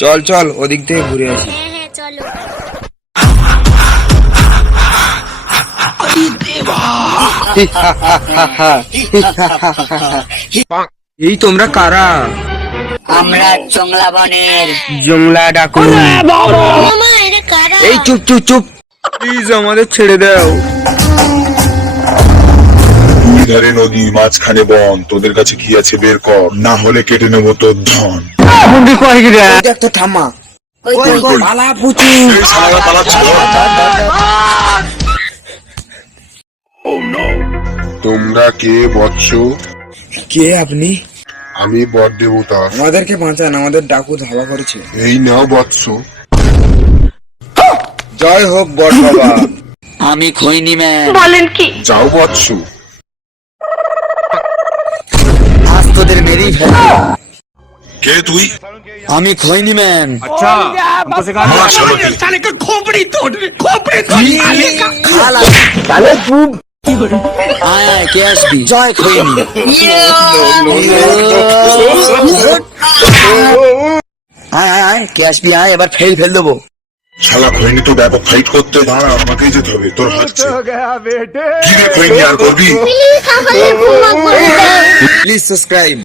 চল চল ওদিক থেকে ঘুরে আসি। হ্যাঁ হ্যাঁ চলো। এই তোমরা কারা? আমরা চংলা বনের জংলা ডাকুন। মামা এটা কারা? এই চুপ চুপ চুপ, প্লিজ আমাদের ছেড়ে দাও। ধারে নদী মাঝখানে বন, তোদের কাছে কি আছে বের কর, না হলে কেটে নেবো তোর ধন। একটা থামা, ওই কই পালা পুচু। এই শালারা পালাচ্ছে। তোমরা কে বৎস? কে আপনি? আমি বট দেবতা। আমাদেরকে বাঁচান, আমাদের ডাকু ধাওয়া করেছে। এই নাও বৎস। জয় হোক বট বাবা। আমি খৈনি ম্যান। যাও বৎস। আজ তোদের মেরেই ফেলবো। কে তুই? আমি খৈনি ম্যান। আমার শালাকে। আয় আয় কে আসবি? জয় খৈনি। আয় আয় আয় কে আসবি? আয় এবার ফেল দেবো। শালা খৈনি তো ব্যাপক ফাইট করতে, দাঁড়া আমাকেই যেতে হবে, তোর হচ্ছে কি রে খৈনি আর করবি? প্লিজ আমাকে ক্ষমা করে দাও। Please subscribe.